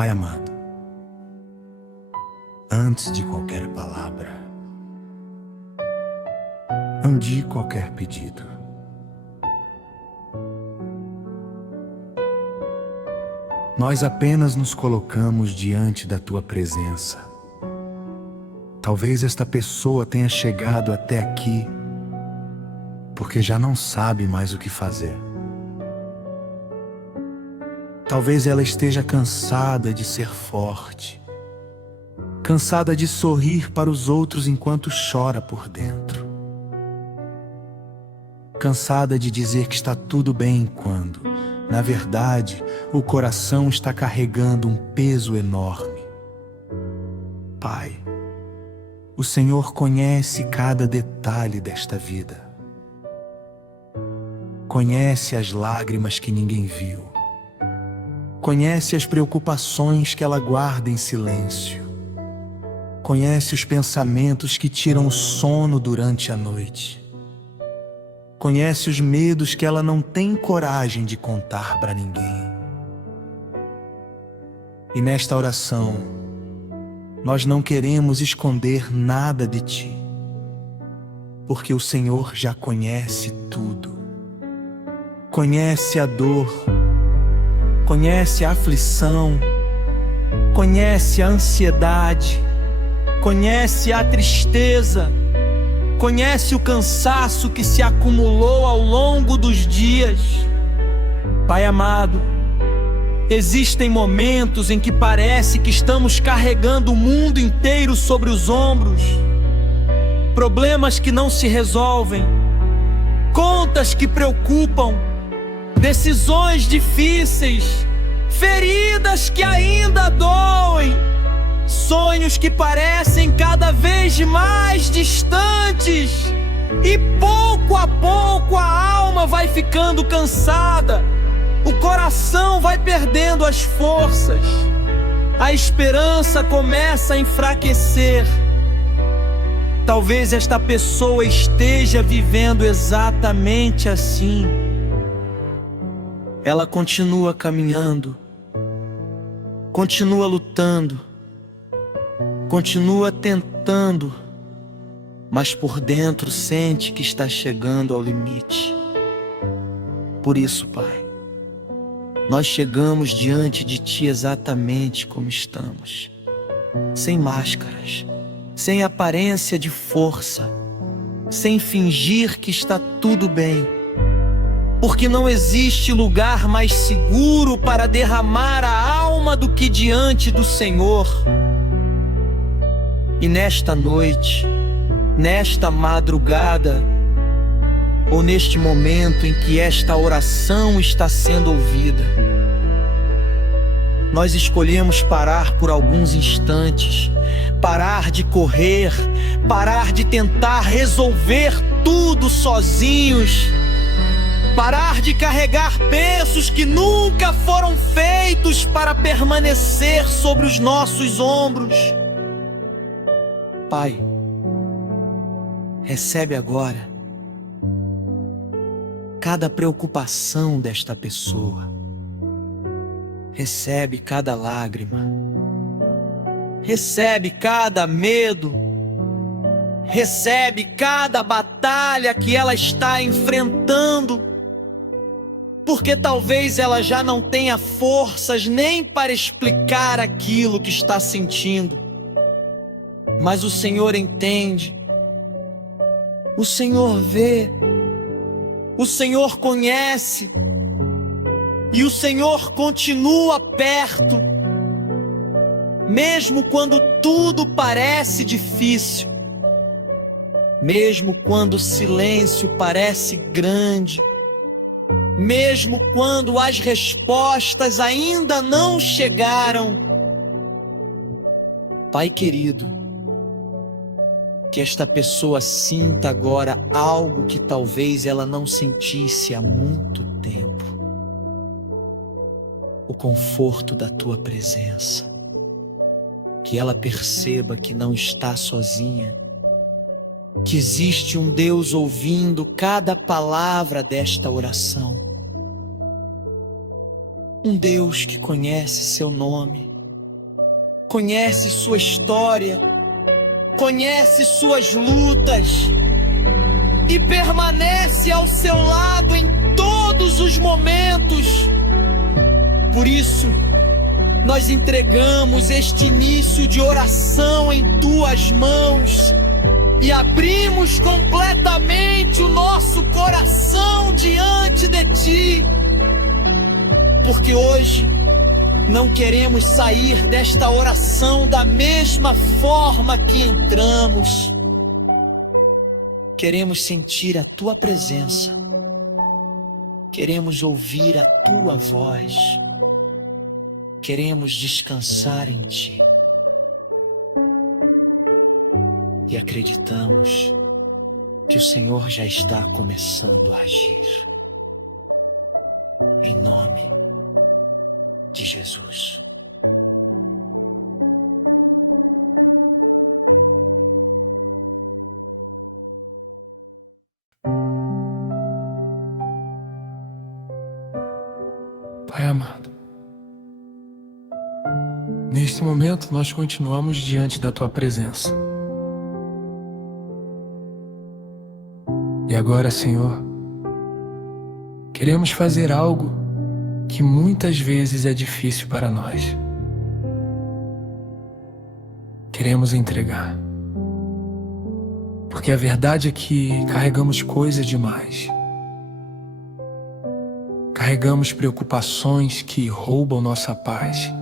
Pai amado, antes de qualquer palavra, antes de qualquer pedido, nós apenas nos colocamos diante da Tua presença. Talvez esta pessoa tenha chegado até aqui porque já não sabe mais o que fazer. Talvez ela esteja cansada de ser forte, cansada de sorrir para os outros enquanto chora por dentro, cansada de dizer que está tudo bem quando, na verdade, o coração está carregando um peso enorme. Pai, o Senhor conhece cada detalhe desta vida. Conhece as lágrimas que ninguém viu. Conhece as preocupações que ela guarda em silêncio. Conhece os pensamentos que tiram o sono durante a noite. Conhece os medos que ela não tem coragem de contar para ninguém. E nesta oração, nós não queremos esconder nada de Ti, porque o Senhor já conhece tudo. Conhece a dor, conhece a aflição, conhece a ansiedade, conhece a tristeza, conhece o cansaço que se acumulou ao longo dos dias. Pai amado, existem momentos em que parece que estamos carregando o mundo inteiro sobre os ombros, problemas que não se resolvem, contas que preocupam, decisões difíceis, feridas que ainda doem, sonhos que parecem cada vez mais distantes, e pouco a pouco a alma vai ficando cansada, o coração vai perdendo as forças, a esperança começa a enfraquecer. Talvez esta pessoa esteja vivendo exatamente assim. Ela continua caminhando, continua lutando, continua tentando, mas por dentro sente que está chegando ao limite. Por isso, Pai, nós chegamos diante de Ti exatamente como estamos, sem máscaras, sem aparência de força, sem fingir que está tudo bem, porque não existe lugar mais seguro para derramar a alma do que diante do Senhor. E nesta noite, nesta madrugada, ou neste momento em que esta oração está sendo ouvida, nós escolhemos parar por alguns instantes, parar de correr, parar de tentar resolver tudo sozinhos, parar de carregar pesos que nunca foram feitos para permanecer sobre os nossos ombros. Pai, recebe agora cada preocupação desta pessoa, recebe cada lágrima, recebe cada medo, recebe cada batalha que ela está enfrentando, porque talvez ela já não tenha forças nem para explicar aquilo que está sentindo, mas o Senhor entende, o Senhor vê, o Senhor conhece, e o Senhor continua perto, mesmo quando tudo parece difícil, mesmo quando o silêncio parece grande, mesmo quando as respostas ainda não chegaram. Pai querido, que esta pessoa sinta agora algo que talvez ela não sentisse há muito tempo. O conforto da Tua presença. Que ela perceba que não está sozinha. Que existe um Deus ouvindo cada palavra desta oração. Um Deus que conhece seu nome, conhece sua história, conhece suas lutas e permanece ao seu lado em todos os momentos. Por isso, nós entregamos este início de oração em tuas mãos e abrimos completamente o nosso coração diante de ti, porque hoje não queremos sair desta oração da mesma forma que entramos. Queremos sentir a tua presença, queremos ouvir a tua voz, queremos descansar em ti. E acreditamos que o Senhor já está começando a agir. Em nome de Jesus. Pai amado, neste momento nós continuamos diante da Tua presença. E agora, Senhor, queremos fazer algo que muitas vezes é difícil para nós. Queremos entregar. Porque a verdade é que carregamos coisas demais. Carregamos preocupações que roubam nossa paz.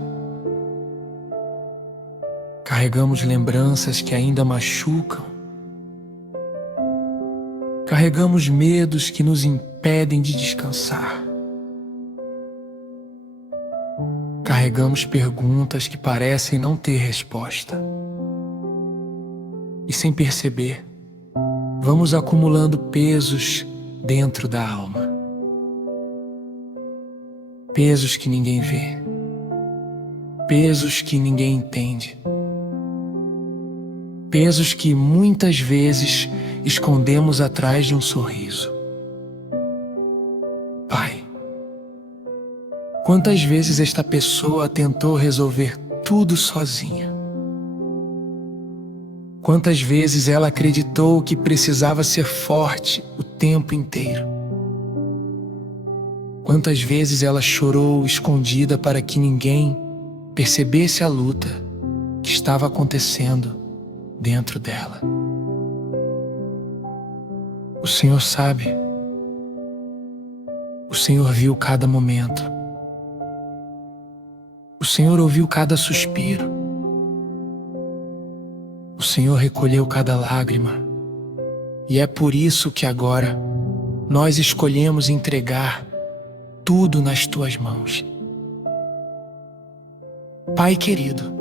Carregamos lembranças que ainda machucam. Carregamos medos que nos impedem de descansar. Carregamos perguntas que parecem não ter resposta. E sem perceber, vamos acumulando pesos dentro da alma. Pesos que ninguém vê. Pesos que ninguém entende. Pesos que muitas vezes escondemos atrás de um sorriso. Pai, quantas vezes esta pessoa tentou resolver tudo sozinha? Quantas vezes ela acreditou que precisava ser forte o tempo inteiro? Quantas vezes ela chorou escondida para que ninguém percebesse a luta que estava acontecendo dentro dela? O Senhor sabe. O Senhor viu cada momento. O Senhor ouviu cada suspiro. O Senhor recolheu cada lágrima. E é por isso que agora nós escolhemos entregar tudo nas Tuas mãos. Pai querido,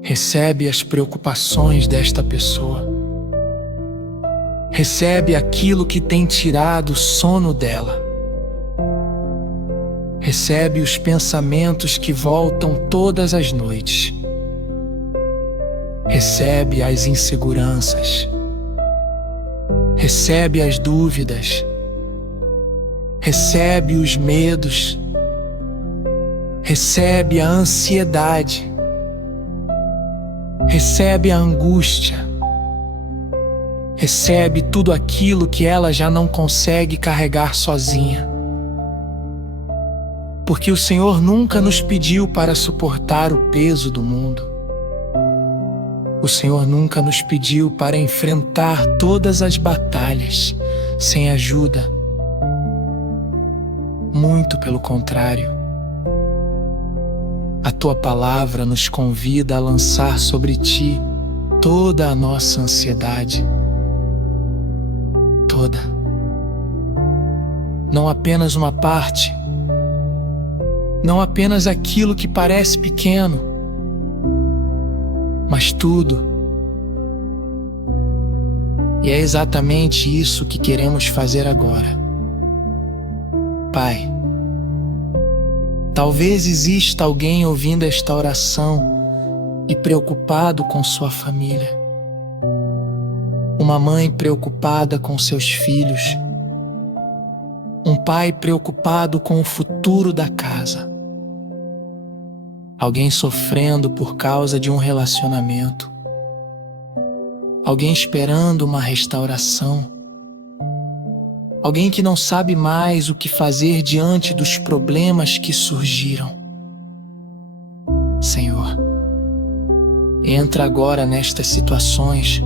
recebe as preocupações desta pessoa. Recebe aquilo que tem tirado o sono dela. Recebe os pensamentos que voltam todas as noites. Recebe as inseguranças. Recebe as dúvidas. Recebe os medos. Recebe a ansiedade. Recebe a angústia. Recebe tudo aquilo que ela já não consegue carregar sozinha. Porque o Senhor nunca nos pediu para suportar o peso do mundo. O Senhor nunca nos pediu para enfrentar todas as batalhas sem ajuda. Muito pelo contrário. A Tua palavra nos convida a lançar sobre Ti toda a nossa ansiedade. Toda. Não apenas uma parte. Não apenas aquilo que parece pequeno, mas tudo. E é exatamente isso que queremos fazer agora. Pai, talvez exista alguém ouvindo esta oração e preocupado com sua família. Uma mãe preocupada com seus filhos. Um pai preocupado com o futuro da casa. alguém sofrendo por causa de um relacionamento, alguém esperando uma restauração, alguém que não sabe mais o que fazer diante dos problemas que surgiram. Senhor, entra agora nestas situações.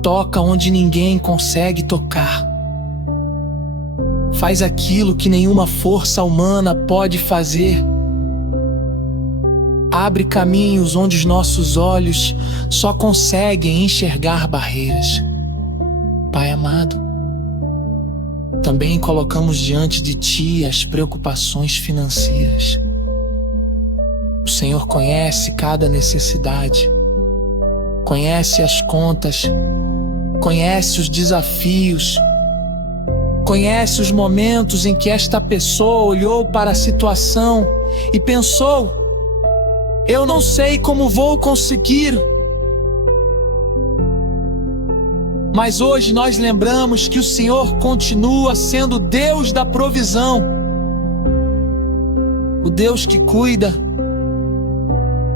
Toca onde ninguém consegue tocar. Faz aquilo que nenhuma força humana pode fazer. Abre caminhos onde os nossos olhos só conseguem enxergar barreiras. Pai amado, também colocamos diante de Ti as preocupações financeiras. O Senhor conhece cada necessidade, conhece as contas, conhece os desafios, conhece os momentos em que esta pessoa olhou para a situação e pensou: eu não sei como vou conseguir. Mas hoje nós lembramos que o Senhor continua sendo o Deus da provisão, o Deus que cuida,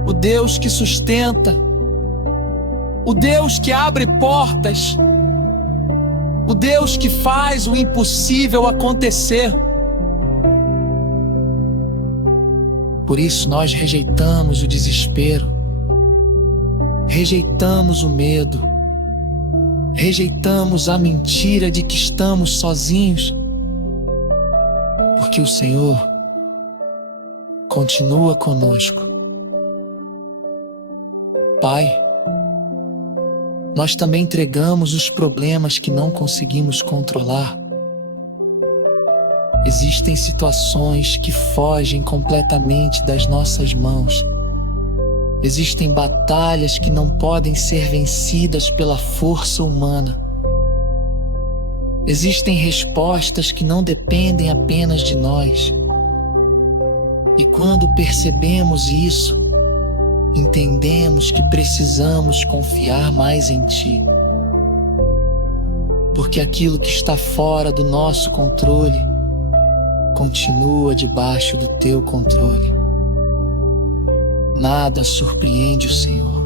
o Deus que sustenta, o Deus que abre portas, o Deus que faz o impossível acontecer. Por isso nós rejeitamos o desespero, rejeitamos o medo, rejeitamos a mentira de que estamos sozinhos, porque o Senhor continua conosco. Pai, nós também entregamos os problemas que não conseguimos controlar. Existem situações que fogem completamente das nossas mãos. Existem batalhas que não podem ser vencidas pela força humana. Existem respostas que não dependem apenas de nós. E quando percebemos isso, entendemos que precisamos confiar mais em Ti. Porque aquilo que está fora do nosso controle continua debaixo do Teu controle. Nada surpreende o Senhor.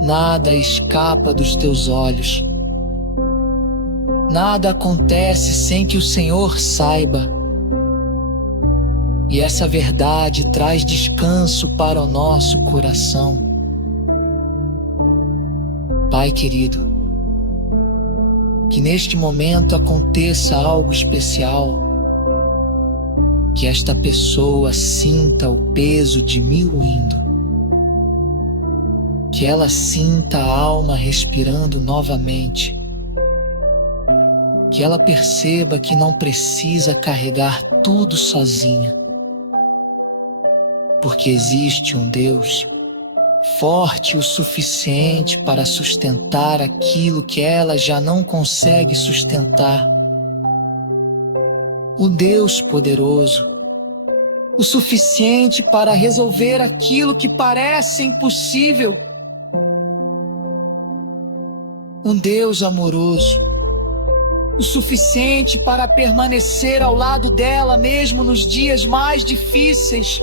Nada escapa dos Teus olhos. Nada acontece sem que o Senhor saiba. E essa verdade traz descanso para o nosso coração. Pai querido, que neste momento aconteça algo especial. Que esta pessoa sinta o peso de diminuindo. Que ela sinta a alma respirando novamente. Que ela perceba que não precisa carregar tudo sozinha. Porque existe um Deus forte o suficiente para sustentar aquilo que ela já não consegue sustentar. O Deus poderoso, o suficiente para resolver aquilo que parece impossível. Um Deus amoroso, o suficiente para permanecer ao lado dela mesmo nos dias mais difíceis.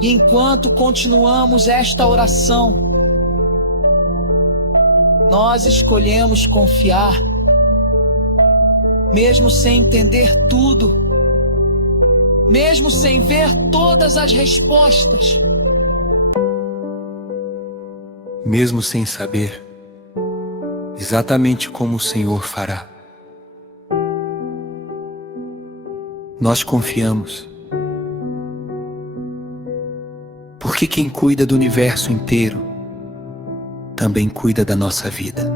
E enquanto continuamos esta oração, nós escolhemos confiar, mesmo sem entender tudo, mesmo sem ver todas as respostas, mesmo sem saber exatamente como o Senhor fará. Nós confiamos, porque quem cuida do universo inteiro também cuida da nossa vida.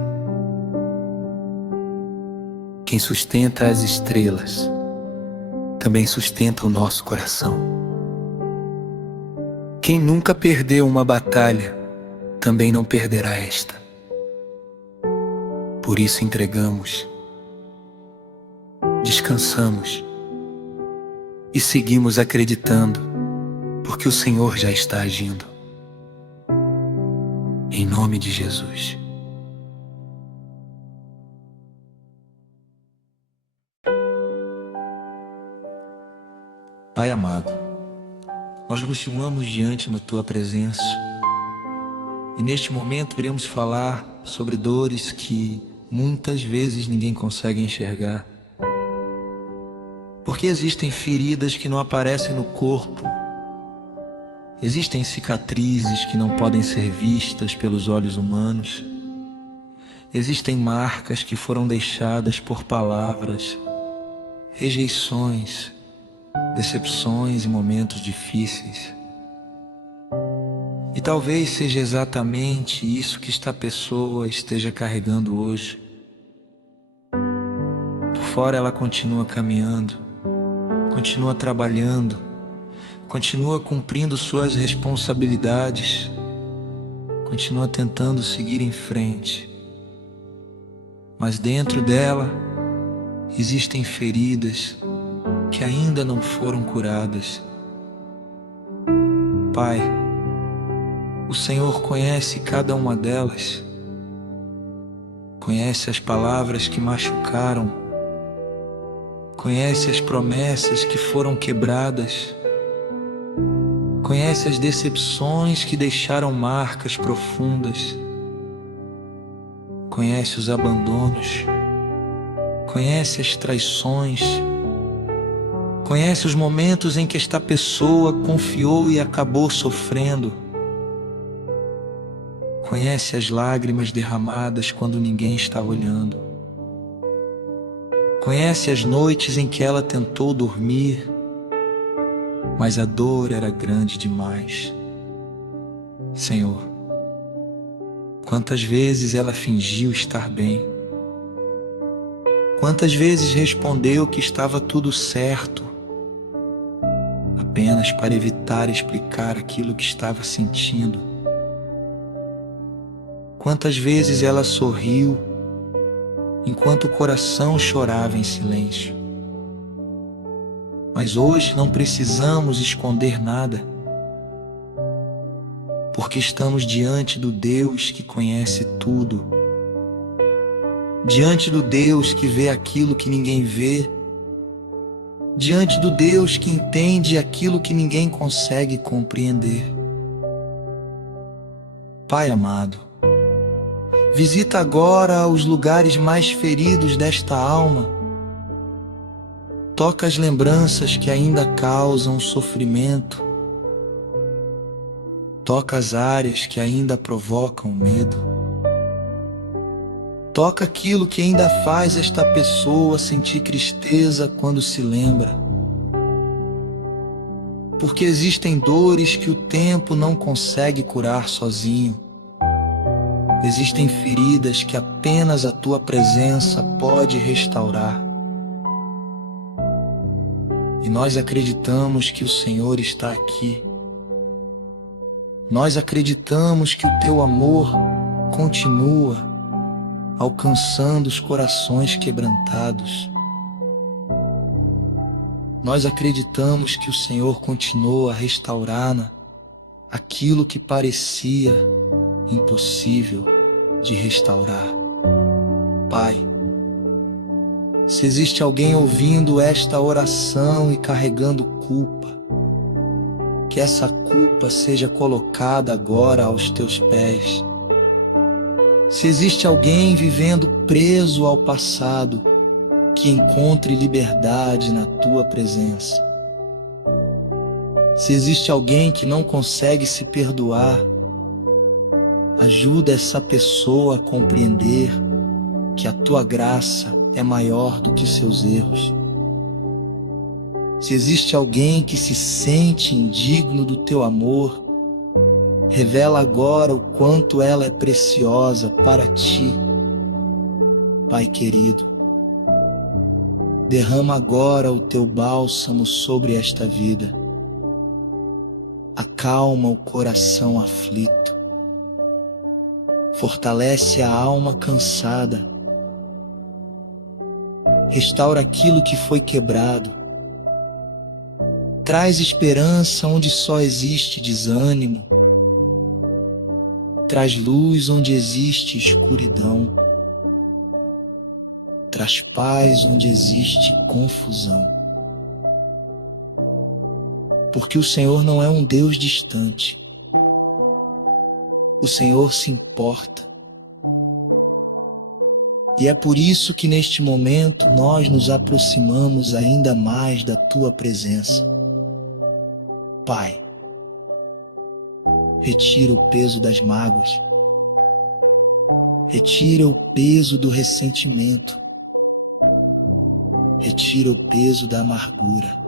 Quem sustenta as estrelas também sustenta o nosso coração. Quem nunca perdeu uma batalha também não perderá esta. Por isso entregamos, descansamos e seguimos acreditando, porque o Senhor já está agindo. Em nome de Jesus. Pai amado, nós nos filmamos diante da Tua presença e neste momento iremos falar sobre dores que muitas vezes ninguém consegue enxergar. Porque existem feridas que não aparecem no corpo, existem cicatrizes que não podem ser vistas pelos olhos humanos, existem marcas que foram deixadas por palavras, rejeições, decepções e momentos difíceis. E talvez seja exatamente isso que esta pessoa esteja carregando hoje. Por fora ela continua caminhando, continua trabalhando, continua cumprindo suas responsabilidades, continua tentando seguir em frente. Mas dentro dela existem feridas que ainda não foram curadas. Pai, o Senhor conhece cada uma delas, conhece as palavras que machucaram, conhece as promessas que foram quebradas, conhece as decepções que deixaram marcas profundas, conhece os abandonos, conhece as traições, conhece os momentos em que esta pessoa confiou e acabou sofrendo, conhece as lágrimas derramadas quando ninguém está olhando, conhece as noites em que ela tentou dormir, mas a dor era grande demais. Senhor, quantas vezes ela fingiu estar bem, quantas vezes respondeu que estava tudo certo, apenas para evitar explicar aquilo que estava sentindo. Quantas vezes ela sorriu, enquanto o coração chorava em silêncio. Mas hoje não precisamos esconder nada, porque estamos diante do Deus que conhece tudo, diante do Deus que vê aquilo que ninguém vê, diante do Deus que entende aquilo que ninguém consegue compreender. Pai amado, visita agora os lugares mais feridos desta alma. Toca as lembranças que ainda causam sofrimento. Toca as áreas que ainda provocam medo. Toca aquilo que ainda faz esta pessoa sentir tristeza quando se lembra. Porque existem dores que o tempo não consegue curar sozinho. Existem feridas que apenas a Tua presença pode restaurar. E nós acreditamos que o Senhor está aqui. Nós acreditamos que o Teu amor continua alcançando os corações quebrantados. Nós acreditamos que o Senhor continua a restaurar aquilo que parecia impossível de restaurar. Pai, se existe alguém ouvindo esta oração e carregando culpa, que essa culpa seja colocada agora aos Teus pés. Se existe alguém vivendo preso ao passado, que encontre liberdade na Tua presença. Se existe alguém que não consegue se perdoar, ajuda essa pessoa a compreender que a Tua graça é maior do que seus erros. Se existe alguém que se sente indigno do Teu amor, revela agora o quanto ela é preciosa para Ti. Pai querido, derrama agora o Teu bálsamo sobre esta vida. Acalma o coração aflito. Fortalece a alma cansada. Restaura aquilo que foi quebrado. Traz esperança onde só existe desânimo. Traz luz onde existe escuridão. Traz paz onde existe confusão. porque o Senhor não é um Deus distante. O Senhor se importa. E é por isso que neste momento nós nos aproximamos ainda mais da Tua presença. Pai, retira o peso das mágoas. Retira o peso do ressentimento. Retira o peso da amargura.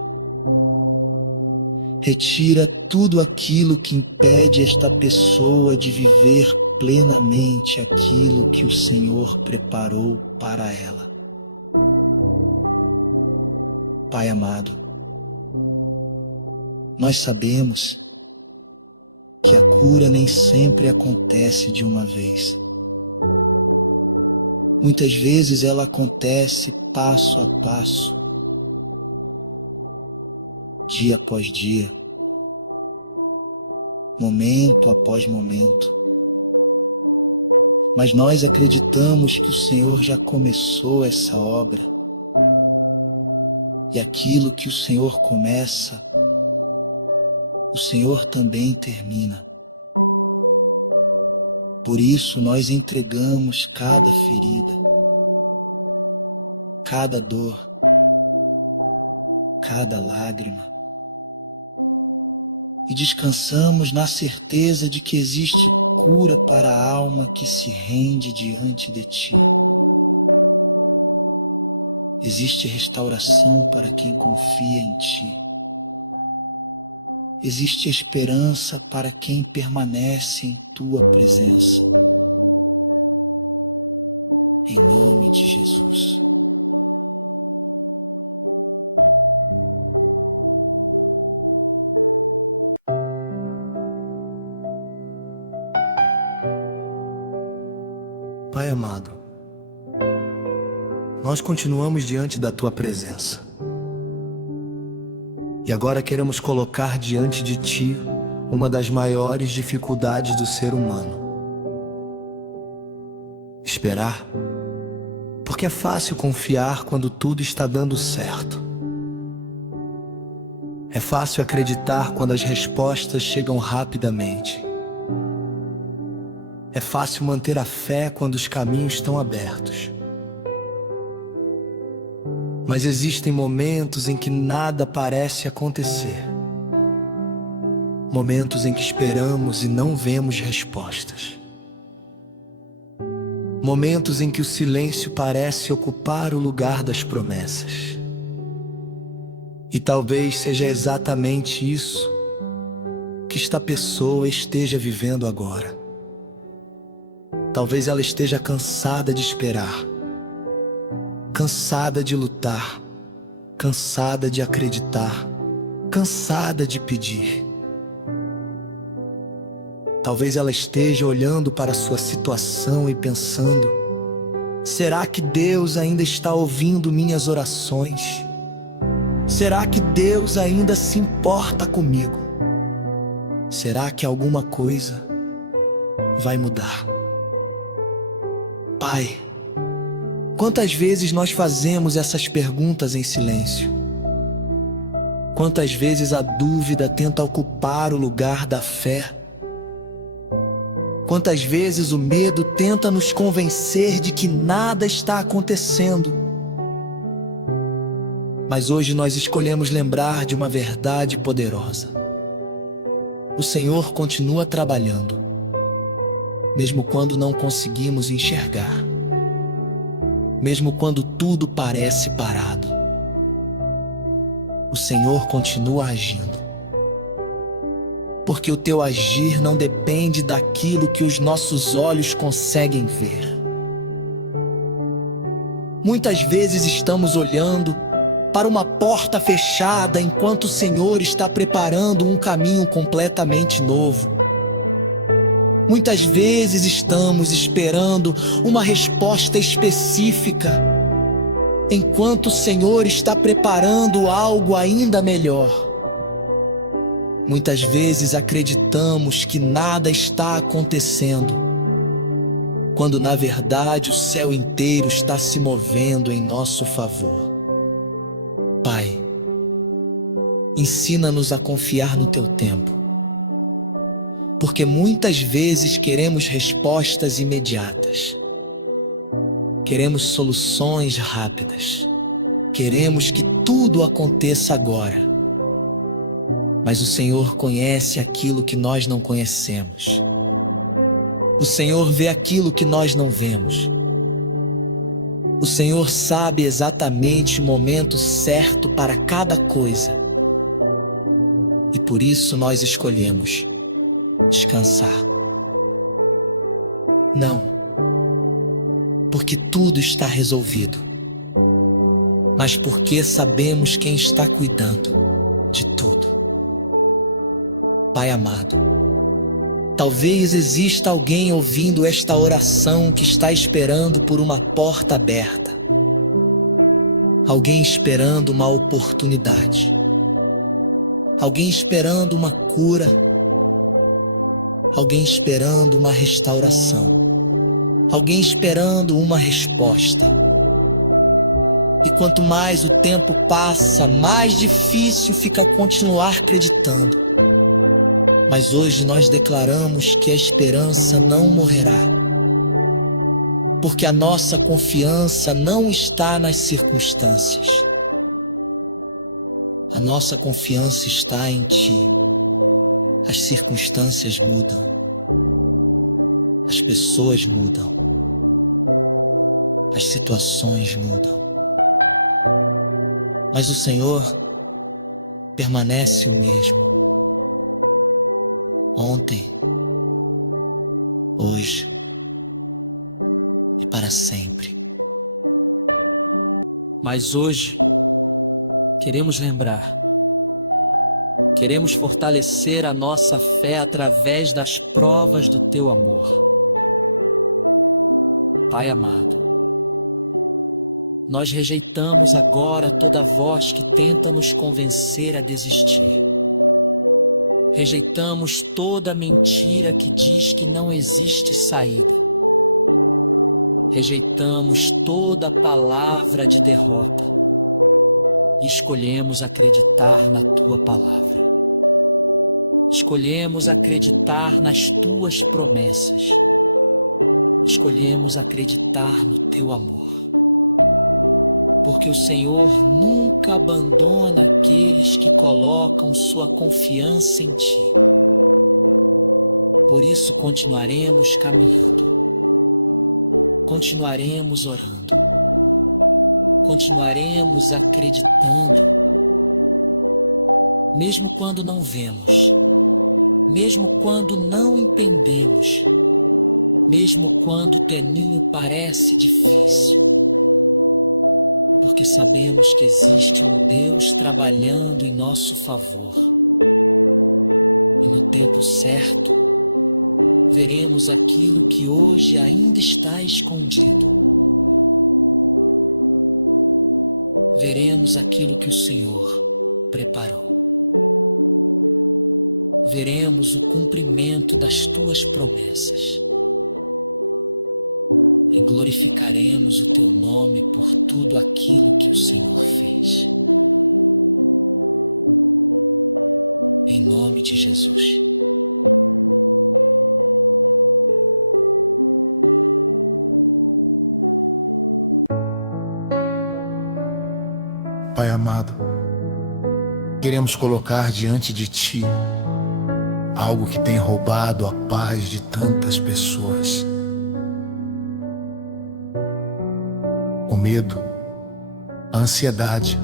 Retira tudo aquilo que impede esta pessoa de viver plenamente aquilo que o Senhor preparou para ela. Pai amado, nós sabemos que a cura nem sempre acontece de uma vez. Muitas vezes ela acontece passo a passo, dia após dia, momento após momento. Mas nós acreditamos que o Senhor já começou essa obra. E aquilo que o Senhor começa, o Senhor também termina. Por isso nós entregamos cada ferida, cada dor, cada lágrima, e descansamos na certeza de que existe cura para a alma que se rende diante de Ti. Existe restauração para quem confia em Ti. Existe esperança para quem permanece em Tua presença. Em nome de Jesus. Pai amado, nós continuamos diante da Tua presença. E agora queremos colocar diante de Ti uma das maiores dificuldades do ser humano. Esperar, porque é fácil confiar quando tudo está dando certo. É fácil acreditar quando as respostas chegam rapidamente. É fácil manter a fé quando os caminhos estão abertos. Mas existem momentos em que nada parece acontecer. Momentos em que esperamos e não vemos respostas. Momentos em que o silêncio parece ocupar o lugar das promessas. E talvez seja exatamente isso que esta pessoa esteja vivendo agora. Talvez ela esteja cansada de esperar, cansada de lutar, cansada de acreditar, cansada de pedir. Talvez ela esteja olhando para a sua situação e pensando: será que Deus ainda está ouvindo minhas orações? Será que Deus ainda se importa comigo? Será que alguma coisa vai mudar? Pai, quantas vezes nós fazemos essas perguntas em silêncio? Quantas vezes a dúvida tenta ocupar o lugar da fé? Quantas vezes o medo tenta nos convencer de que nada está acontecendo? Mas hoje nós escolhemos lembrar de uma verdade poderosa. O Senhor continua trabalhando, mesmo quando não conseguimos enxergar, mesmo quando tudo parece parado. O Senhor continua agindo, porque o Teu agir não depende daquilo que os nossos olhos conseguem ver. Muitas vezes estamos olhando para uma porta fechada enquanto o Senhor está preparando um caminho completamente novo. Muitas vezes estamos esperando uma resposta específica, enquanto o Senhor está preparando algo ainda melhor. Muitas vezes acreditamos que nada está acontecendo, quando na verdade o céu inteiro está se movendo em nosso favor. Pai, ensina-nos a confiar no Teu tempo, porque muitas vezes queremos respostas imediatas, queremos soluções rápidas, queremos que tudo aconteça agora. Mas o Senhor conhece aquilo que nós não conhecemos. O Senhor vê aquilo que nós não vemos. O Senhor sabe exatamente o momento certo para cada coisa. E por isso nós escolhemos descansar. Não, porque tudo está resolvido, mas porque sabemos quem está cuidando de tudo. Pai amado, talvez exista alguém ouvindo esta oração que está esperando por uma porta aberta, alguém esperando uma oportunidade, alguém esperando uma cura, alguém esperando uma restauração, alguém esperando uma resposta. E quanto mais o tempo passa, mais difícil fica continuar acreditando. Mas hoje nós declaramos que a esperança não morrerá, porque a nossa confiança não está nas circunstâncias. A nossa confiança está em Ti. As circunstâncias mudam, as pessoas mudam, as situações mudam, mas o Senhor permanece o mesmo. Ontem, hoje e para sempre. Mas hoje, queremos lembrar, queremos fortalecer a nossa fé através das provas do Teu amor. Pai amado, nós rejeitamos agora toda voz que tenta nos convencer a desistir. Rejeitamos toda mentira que diz que não existe saída. Rejeitamos toda palavra de derrota e escolhemos acreditar na Tua palavra. Escolhemos acreditar nas Tuas promessas. Escolhemos acreditar no Teu amor. Porque o Senhor nunca abandona aqueles que colocam sua confiança em Ti. Por isso continuaremos caminhando, continuaremos orando, continuaremos acreditando, mesmo quando não vemos, mesmo quando não entendemos, mesmo quando o caminho parece difícil. Porque sabemos que existe um Deus trabalhando em nosso favor. E no tempo certo, veremos aquilo que hoje ainda está escondido. Veremos aquilo que o Senhor preparou. Veremos o cumprimento das Tuas promessas. E glorificaremos o Teu nome por tudo aquilo que o Senhor fez. Em nome de Jesus. Pai amado, queremos colocar diante de Ti algo que tem roubado a paz de tantas pessoas. O medo, a ansiedade,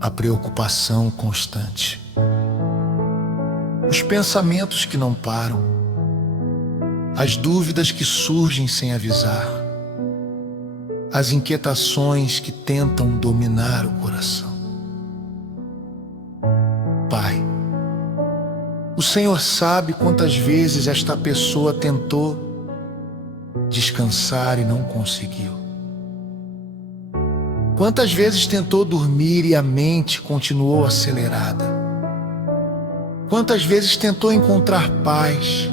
a preocupação constante, os pensamentos que não param, as dúvidas que surgem sem avisar, as inquietações que tentam dominar o coração. Pai, o Senhor sabe quantas vezes esta pessoa tentou descansar e não conseguiu. Quantas vezes tentou dormir e a mente continuou acelerada? Quantas vezes tentou encontrar paz,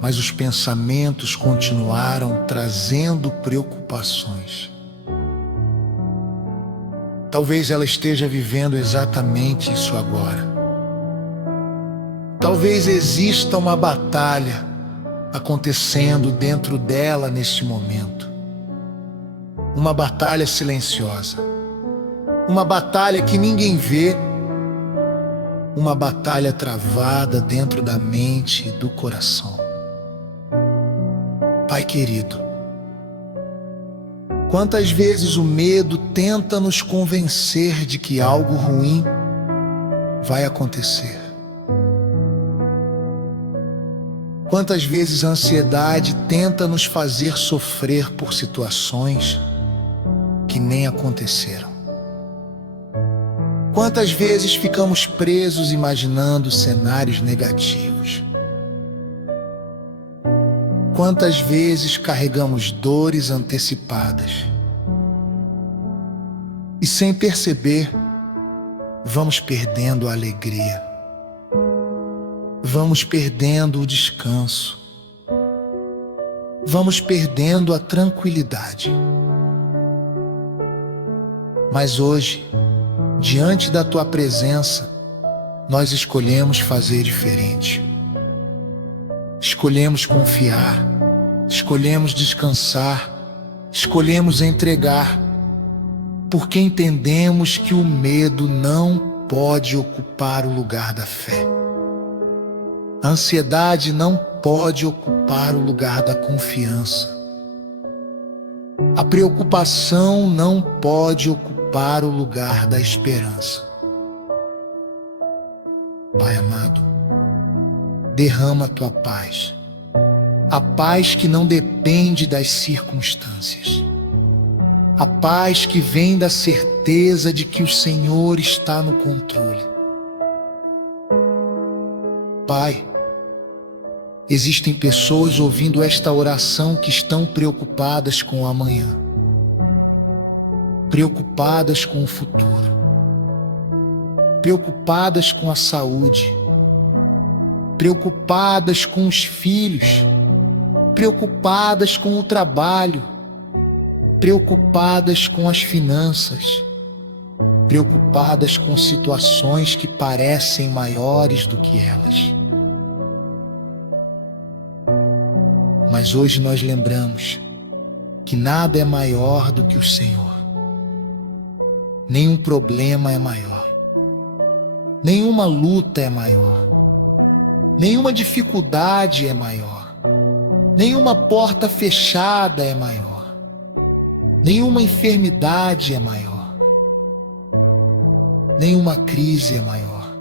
mas os pensamentos continuaram trazendo preocupações? Talvez ela esteja vivendo exatamente isso agora. Talvez exista uma batalha acontecendo dentro dela neste momento. Uma batalha silenciosa. Uma batalha que ninguém vê. Uma batalha travada dentro da mente e do coração. Pai querido, quantas vezes o medo tenta nos convencer de que algo ruim vai acontecer? Quantas vezes a ansiedade tenta nos fazer sofrer por situações que nem aconteceram? Quantas vezes ficamos presos imaginando cenários negativos? Quantas vezes carregamos dores antecipadas e, sem perceber, vamos perdendo a alegria, vamos perdendo o descanso, vamos perdendo a tranquilidade. Mas hoje, diante da Tua presença, nós escolhemos fazer diferente. Escolhemos confiar, escolhemos descansar, escolhemos entregar, porque entendemos que o medo não pode ocupar o lugar da fé. A ansiedade não pode ocupar o lugar da confiança. A preocupação não pode ocupar o lugar da esperança. Pai amado, derrama a Tua paz, a paz que não depende das circunstâncias, a paz que vem da certeza de que o Senhor está no controle. Pai, existem pessoas ouvindo esta oração que estão preocupadas com o amanhã, preocupadas com o futuro, preocupadas com a saúde, preocupadas com os filhos, preocupadas com o trabalho, preocupadas com as finanças, preocupadas com situações que parecem maiores do que elas. Mas hoje nós lembramos que nada é maior do que o Senhor. Nenhum problema é maior. Nenhuma luta é maior. Nenhuma dificuldade é maior. Nenhuma porta fechada é maior. Nenhuma enfermidade é maior. Nenhuma crise é maior.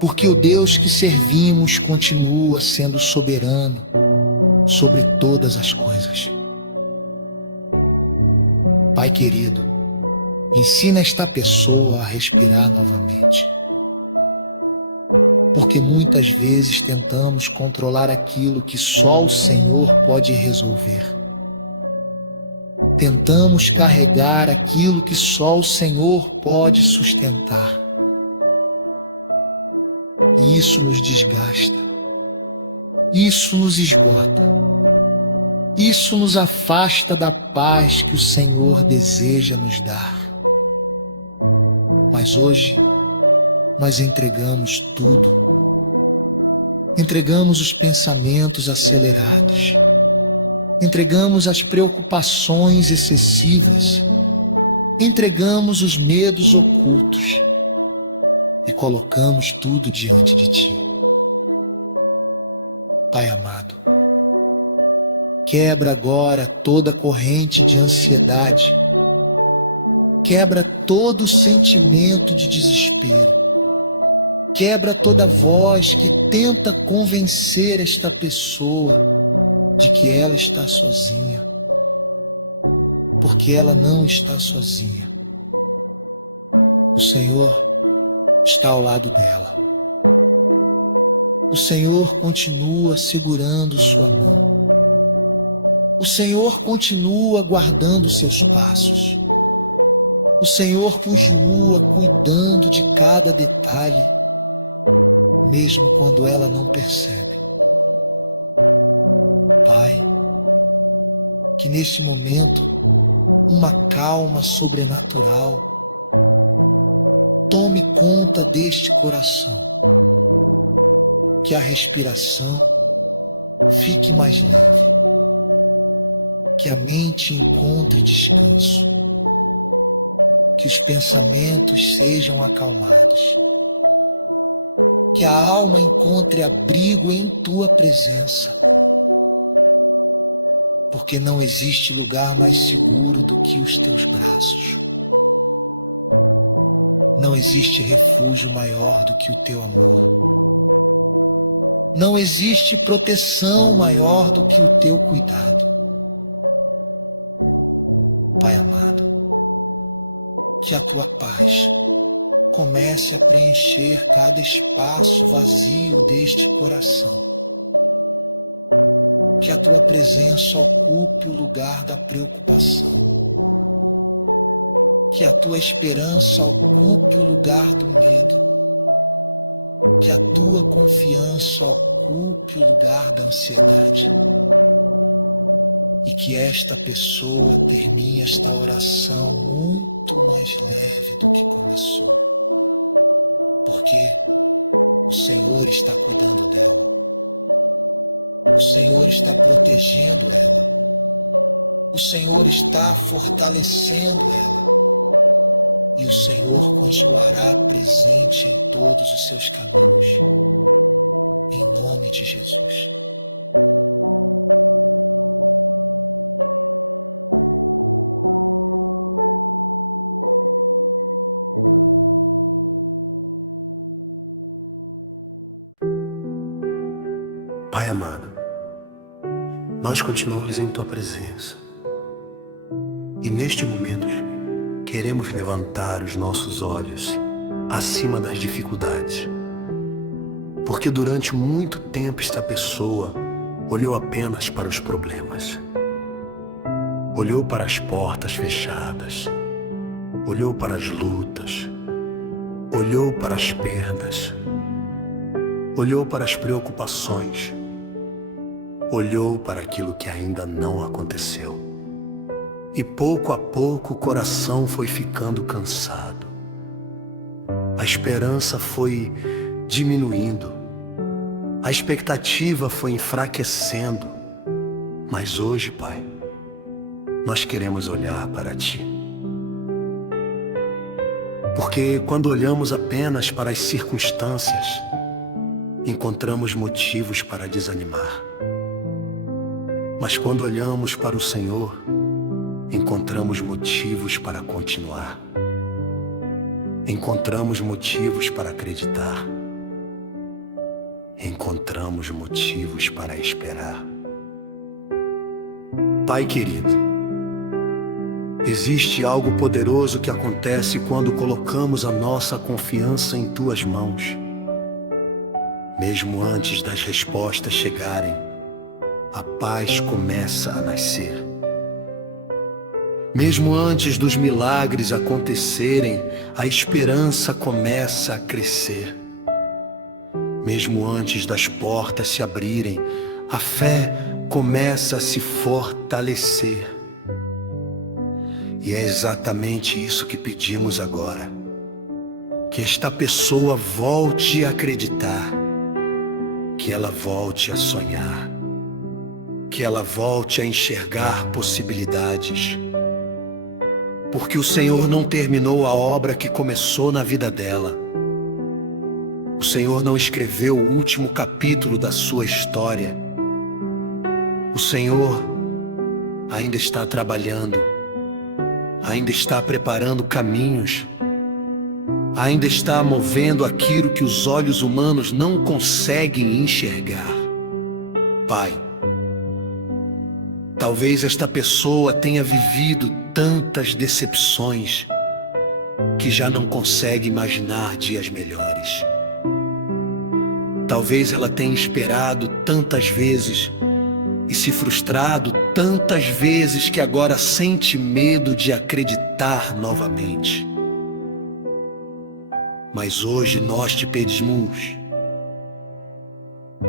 Porque o Deus que servimos continua sendo soberano sobre todas as coisas. Pai querido, ensina esta pessoa a respirar novamente. Porque muitas vezes tentamos controlar aquilo que só o Senhor pode resolver. Tentamos carregar aquilo que só o Senhor pode sustentar. E isso nos desgasta. Isso nos esgota. Isso nos afasta da paz que o Senhor deseja nos dar. Mas hoje nós entregamos tudo. Entregamos os pensamentos acelerados. Entregamos as preocupações excessivas. Entregamos os medos ocultos. E colocamos tudo diante de Ti. Pai amado, quebra agora toda corrente de ansiedade. Quebra todo sentimento de desespero. Quebra toda voz que tenta convencer esta pessoa de que ela está sozinha. Porque ela não está sozinha. O Senhor está ao lado dela. O Senhor continua segurando sua mão. O Senhor continua guardando seus passos. O Senhor continua cuidando de cada detalhe, mesmo quando ela não percebe. Pai, que neste momento uma calma sobrenatural tome conta deste coração, que a respiração fique mais leve, que a mente encontre descanso, que os pensamentos sejam acalmados, que a alma encontre abrigo em tua presença, porque não existe lugar mais seguro do que os teus braços. Não existe refúgio maior do que o teu amor. Não existe proteção maior do que o teu cuidado. Pai amado, que a tua paz comece a preencher cada espaço vazio deste coração. Que a tua presença ocupe o lugar da preocupação. Que a tua esperança ocupe o lugar do medo. Que a tua confiança ocupe o lugar da ansiedade. E que esta pessoa termine esta oração muito mais leve do que começou. Porque o Senhor está cuidando dela. O Senhor está protegendo ela. O Senhor está fortalecendo ela. E o Senhor continuará presente em todos os seus caminhos. Em nome de Jesus. Pai amado, nós continuamos em Tua presença e neste momento queremos levantar os nossos olhos acima das dificuldades, porque durante muito tempo esta pessoa olhou apenas para os problemas, olhou para as portas fechadas, olhou para as lutas, olhou para as perdas, olhou para as preocupações, olhou para aquilo que ainda não aconteceu. E pouco a pouco o coração foi ficando cansado. A esperança foi diminuindo. A expectativa foi enfraquecendo. Mas hoje, Pai, nós queremos olhar para Ti. Porque quando olhamos apenas para as circunstâncias, encontramos motivos para desanimar. Mas quando olhamos para o Senhor, encontramos motivos para continuar. Encontramos motivos para acreditar. Encontramos motivos para esperar. Pai querido, existe algo poderoso que acontece quando colocamos a nossa confiança em Tuas mãos. Mesmo antes das respostas chegarem, a paz começa a nascer. Mesmo antes dos milagres acontecerem, a esperança começa a crescer. Mesmo antes das portas se abrirem, a fé começa a se fortalecer. E é exatamente isso que pedimos agora. Que esta pessoa volte a acreditar, que ela volte a sonhar, que ela volte a enxergar possibilidades. Porque o Senhor não terminou a obra que começou na vida dela. O Senhor não escreveu o último capítulo da sua história. O Senhor ainda está trabalhando, ainda está preparando caminhos, ainda está movendo aquilo que os olhos humanos não conseguem enxergar. Pai, talvez esta pessoa tenha vivido tantas decepções que já não consegue imaginar dias melhores. Talvez ela tenha esperado tantas vezes e se frustrado tantas vezes que agora sente medo de acreditar novamente. Mas hoje nós te pedimos,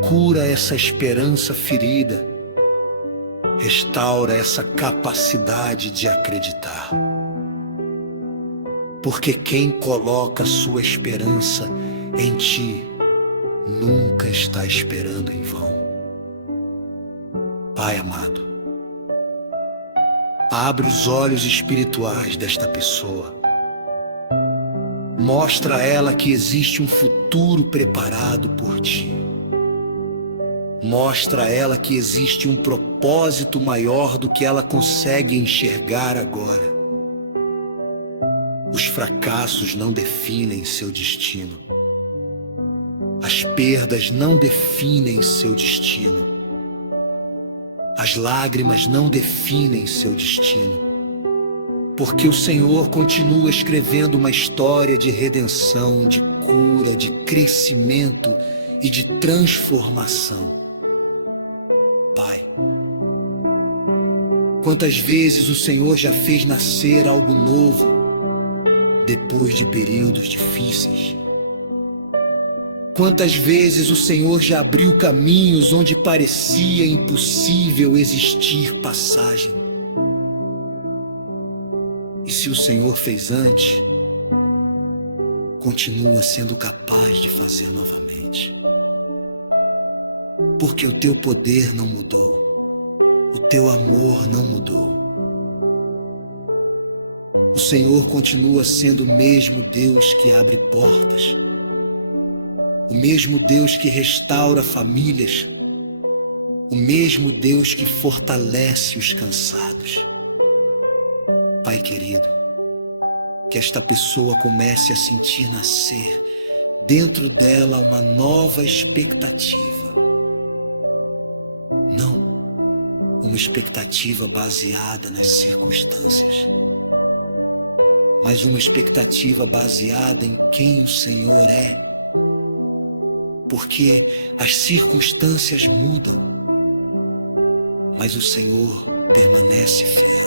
cura essa esperança ferida, restaura essa capacidade de acreditar. porque quem coloca sua esperança em ti nunca está esperando em vão. Pai amado, abre os olhos espirituais desta pessoa. Mostra a ela que existe um futuro preparado por ti. Mostra a ela que existe um propósito maior do que ela consegue enxergar agora. Os fracassos não definem seu destino. As perdas não definem seu destino. As lágrimas não definem seu destino. Porque o Senhor continua escrevendo uma história de redenção, de cura, de crescimento e de transformação. Pai, quantas vezes o Senhor já fez nascer algo novo depois de períodos difíceis? Quantas vezes o Senhor já abriu caminhos onde parecia impossível existir passagem? E se o Senhor fez antes, continua sendo capaz de fazer novamente. Porque o teu poder não mudou, o teu amor não mudou. O Senhor continua sendo o mesmo Deus que abre portas, o mesmo Deus que restaura famílias, o mesmo Deus que fortalece os cansados. Pai querido, que esta pessoa comece a sentir nascer dentro dela uma nova expectativa. Não uma expectativa baseada nas circunstâncias, mas uma expectativa baseada em quem o Senhor é. Porque as circunstâncias mudam, mas o Senhor permanece fiel.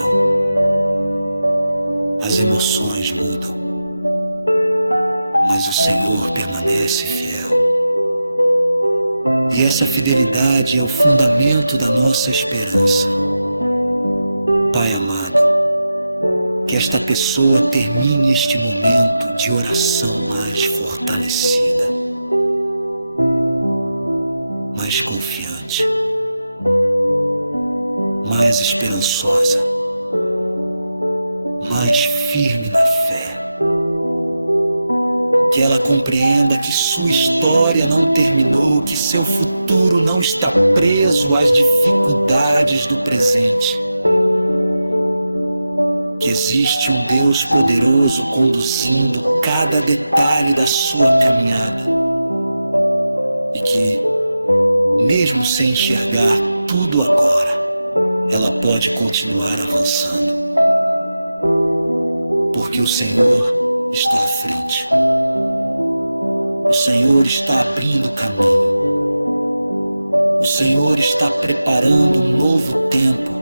As emoções mudam, mas o Senhor permanece fiel. E essa fidelidade é o fundamento da nossa esperança. Pai amado, que esta pessoa termine este momento de oração mais fortalecida, mais confiante, mais esperançosa, mais firme na fé. Que ela compreenda que sua história não terminou, que seu futuro não está preso às dificuldades do presente. Que existe um Deus poderoso conduzindo cada detalhe da sua caminhada. E que, mesmo sem enxergar tudo agora, ela pode continuar avançando. Porque o Senhor está à frente. O Senhor está abrindo caminho. O Senhor está preparando um novo tempo.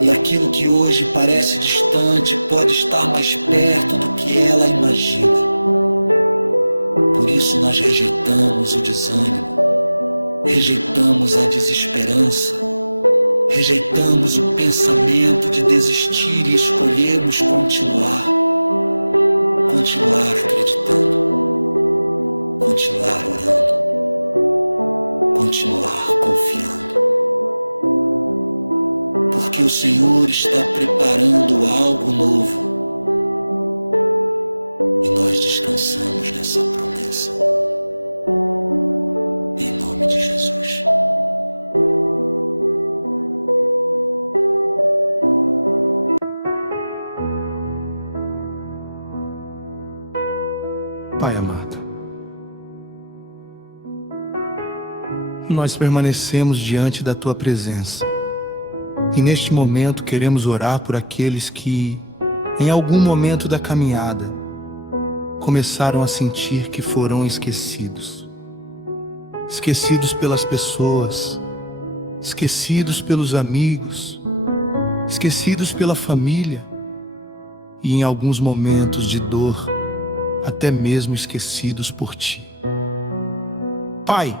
E aquilo que hoje parece distante pode estar mais perto do que ela imagina. Por isso nós rejeitamos o desânimo, rejeitamos a desesperança, rejeitamos o pensamento de desistir e escolhemos continuar acreditando, continuar orando, continuar confiando. Porque o Senhor está preparando algo novo e nós descansamos nessa promessa. Em nome de Jesus. Pai amado, nós permanecemos diante da Tua presença e neste momento queremos orar por aqueles que, em algum momento da caminhada, começaram a sentir que foram esquecidos. Esquecidos pelas pessoas, esquecidos pelos amigos, esquecidos pela família e em alguns momentos de dor, até mesmo esquecidos por Ti. Pai,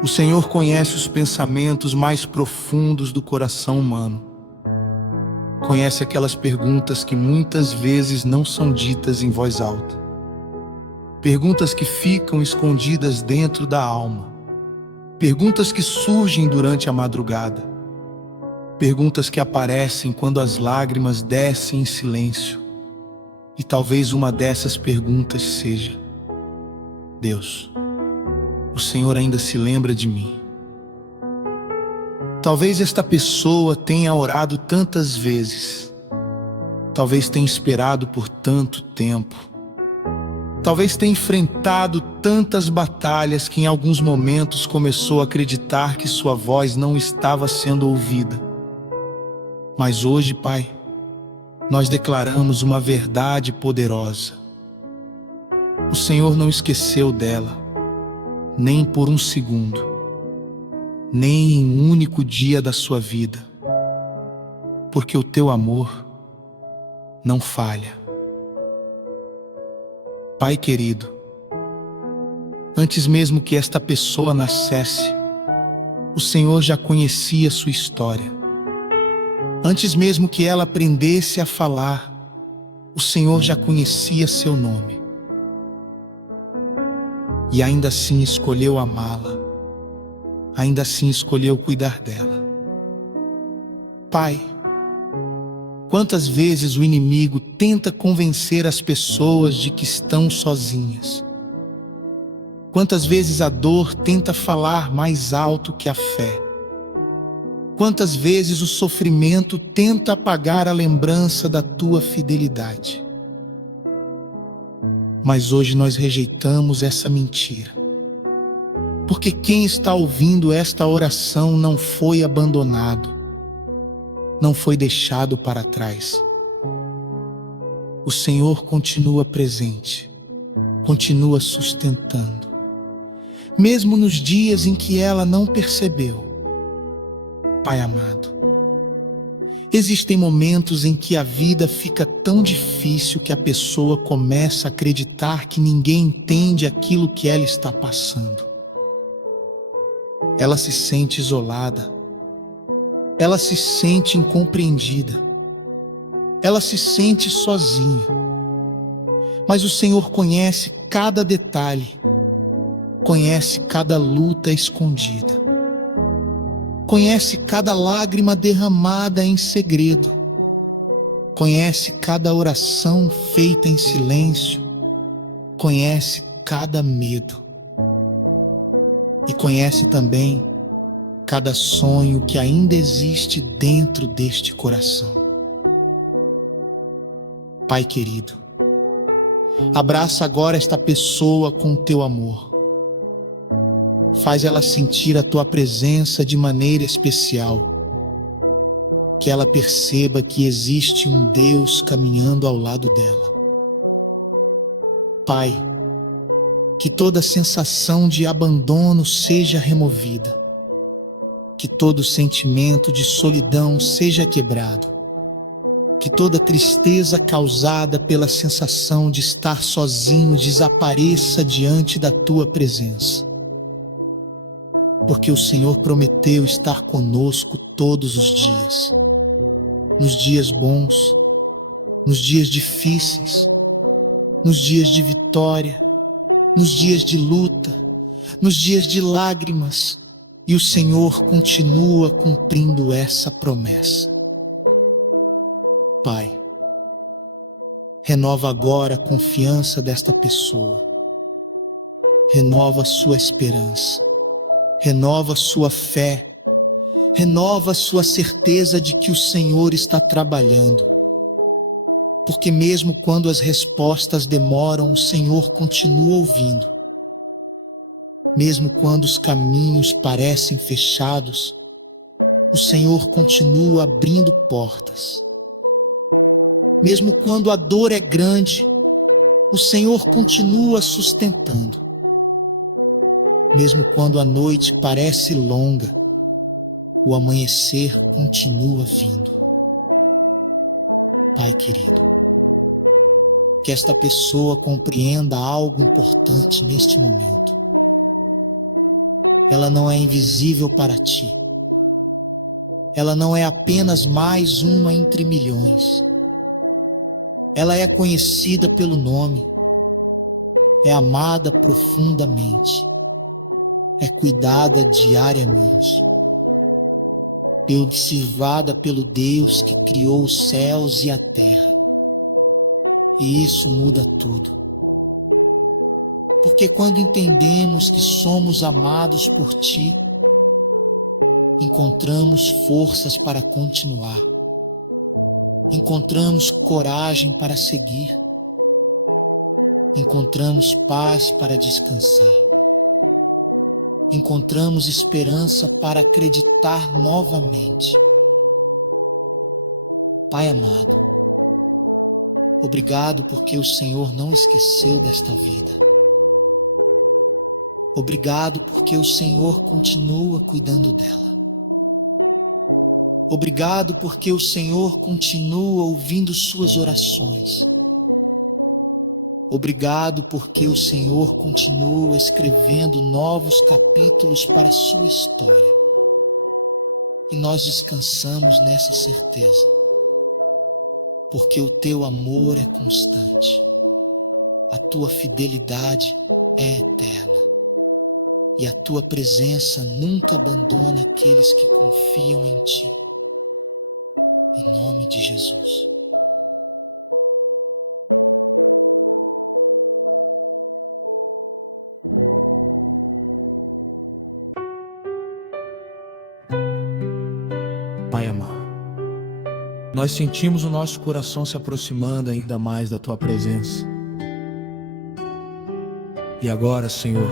o Senhor conhece os pensamentos mais profundos do coração humano. Conhece aquelas perguntas que muitas vezes não são ditas em voz alta. Perguntas que ficam escondidas dentro da alma. Perguntas que surgem durante a madrugada. Perguntas que aparecem quando as lágrimas descem em silêncio. E talvez uma dessas perguntas seja: Deus, o Senhor ainda se lembra de mim? Talvez esta pessoa tenha orado tantas vezes. Talvez tenha esperado por tanto tempo. Talvez tenha enfrentado tantas batalhas que em alguns momentos começou a acreditar que sua voz não estava sendo ouvida. Mas hoje, Pai, nós declaramos uma verdade poderosa. O Senhor não esqueceu dela, nem por um segundo, nem em um único dia da sua vida, porque o teu amor não falha. Pai querido, antes mesmo que esta pessoa nascesse, o Senhor já conhecia sua história. Antes mesmo que ela aprendesse a falar, o Senhor já conhecia seu nome. E ainda assim escolheu amá-la. Ainda assim escolheu cuidar dela. Pai, quantas vezes o inimigo tenta convencer as pessoas de que estão sozinhas? Quantas vezes a dor tenta falar mais alto que a fé? Quantas vezes o sofrimento tenta apagar a lembrança da tua fidelidade? Mas hoje nós rejeitamos essa mentira. Porque quem está ouvindo esta oração não foi abandonado, não foi deixado para trás. O Senhor continua presente, continua sustentando, mesmo nos dias em que ela não percebeu. Pai amado, existem momentos em que a vida fica tão difícil que a pessoa começa a acreditar que ninguém entende aquilo que ela está passando. Ela se sente isolada, ela se sente incompreendida, ela se sente sozinha. Mas o Senhor conhece cada detalhe, conhece cada luta escondida, conhece cada lágrima derramada em segredo, conhece cada oração feita em silêncio, conhece cada medo e conhece também cada sonho que ainda existe dentro deste coração. Pai querido, abraça agora esta pessoa com o teu amor. Faz ela sentir a tua presença de maneira especial. Que ela perceba que existe um Deus caminhando ao lado dela. Pai, que toda sensação de abandono seja removida. Que todo sentimento de solidão seja quebrado. Que toda tristeza causada pela sensação de estar sozinho desapareça diante da tua presença. Porque o Senhor prometeu estar conosco todos os dias. Nos dias bons, nos dias difíceis, nos dias de vitória, nos dias de luta, nos dias de lágrimas. E o Senhor continua cumprindo essa promessa. Pai, renova agora a confiança desta pessoa. Renova a sua esperança. Renova sua fé, renova sua certeza de que o Senhor está trabalhando. Porque mesmo quando as respostas demoram, o Senhor continua ouvindo. Mesmo quando os caminhos parecem fechados, o Senhor continua abrindo portas. Mesmo quando a dor é grande, o Senhor continua sustentando. Mesmo quando a noite parece longa, o amanhecer continua vindo. Pai querido, que esta pessoa compreenda algo importante neste momento. Ela não é invisível para ti. Ela não é apenas mais uma entre milhões. Ela é conhecida pelo nome, é amada profundamente, é cuidada diariamente, é observada pelo Deus que criou os céus e a terra. E isso muda tudo. Porque quando entendemos que somos amados por Ti, encontramos forças para continuar, encontramos coragem para seguir, encontramos paz para descansar, encontramos esperança para acreditar novamente. Pai amado, obrigado porque o Senhor não esqueceu desta vida. Obrigado porque o Senhor continua cuidando dela. Obrigado porque o Senhor continua ouvindo suas orações. Obrigado porque o Senhor continua escrevendo novos capítulos para a sua história. E nós descansamos nessa certeza, porque o teu amor é constante, a tua fidelidade é eterna, e a tua presença nunca abandona aqueles que confiam em ti. Em nome de Jesus. Pai amado, nós sentimos o nosso coração se aproximando ainda mais da Tua presença. E agora, Senhor,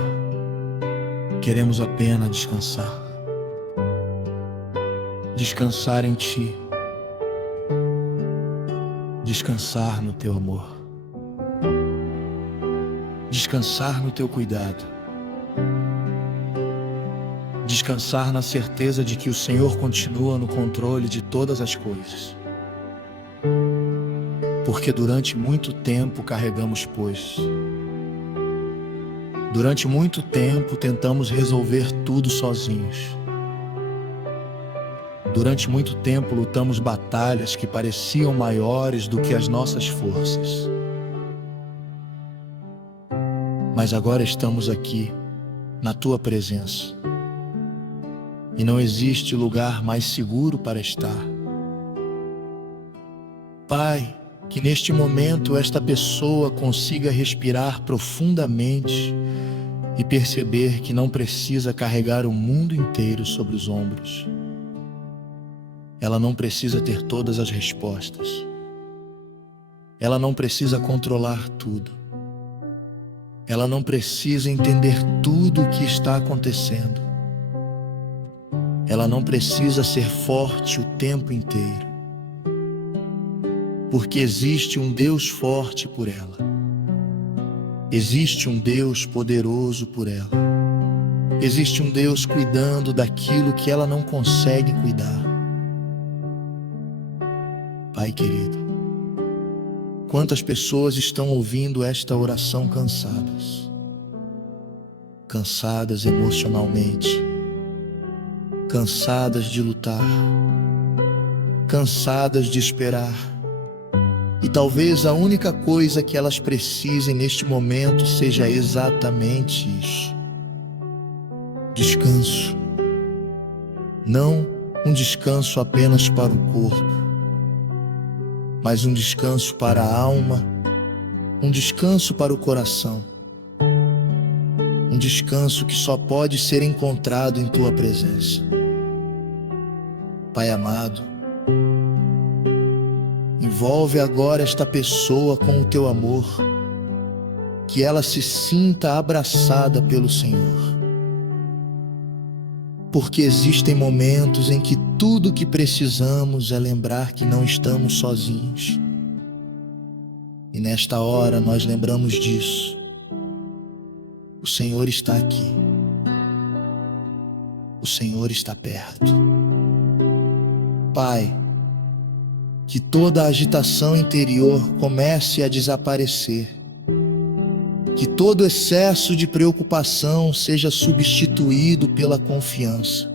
queremos apenas descansar. Descansar em Ti. Descansar no Teu amor. Descansar no Teu cuidado. Descansar na certeza de que o Senhor continua no controle de todas as coisas. Porque durante muito tempo carregamos pois. Durante muito tempo tentamos resolver tudo sozinhos. Durante muito tempo lutamos batalhas que pareciam maiores do que as nossas forças. Mas agora estamos aqui, na Tua presença. E não existe lugar mais seguro para estar. Pai, que neste momento esta pessoa consiga respirar profundamente e perceber que não precisa carregar o mundo inteiro sobre os ombros. Ela não precisa ter todas as respostas. Ela não precisa controlar tudo. Ela não precisa entender tudo o que está acontecendo. Ela não precisa ser forte o tempo inteiro. Porque existe um Deus forte por ela. Existe um Deus poderoso por ela. Existe um Deus cuidando daquilo que ela não consegue cuidar. Pai querido, quantas pessoas estão ouvindo esta oração cansadas? Cansadas emocionalmente, cansadas de lutar, cansadas de esperar. E talvez a única coisa que elas precisem neste momento seja exatamente isso: descanso. Não um descanso apenas para o corpo, mas um descanso para a alma, um descanso para o coração, um descanso que só pode ser encontrado em Tua presença. Pai amado, envolve agora esta pessoa com o Teu amor, que ela se sinta abraçada pelo Senhor. Porque existem momentos em que tudo o que precisamos é lembrar que não estamos sozinhos. E nesta hora nós lembramos disso. O Senhor está aqui. O Senhor está perto. Pai, que toda a agitação interior comece a desaparecer. Que todo excesso de preocupação seja substituído pela confiança.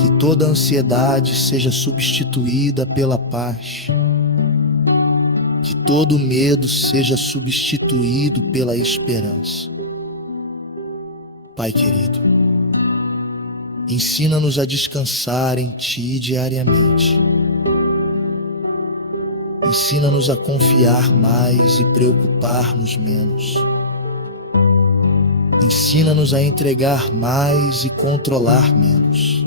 Que toda ansiedade seja substituída pela paz. Que todo medo seja substituído pela esperança. Pai querido, ensina-nos a descansar em Ti diariamente. Ensina-nos a confiar mais e preocupar-nos menos. Ensina-nos a entregar mais e controlar menos.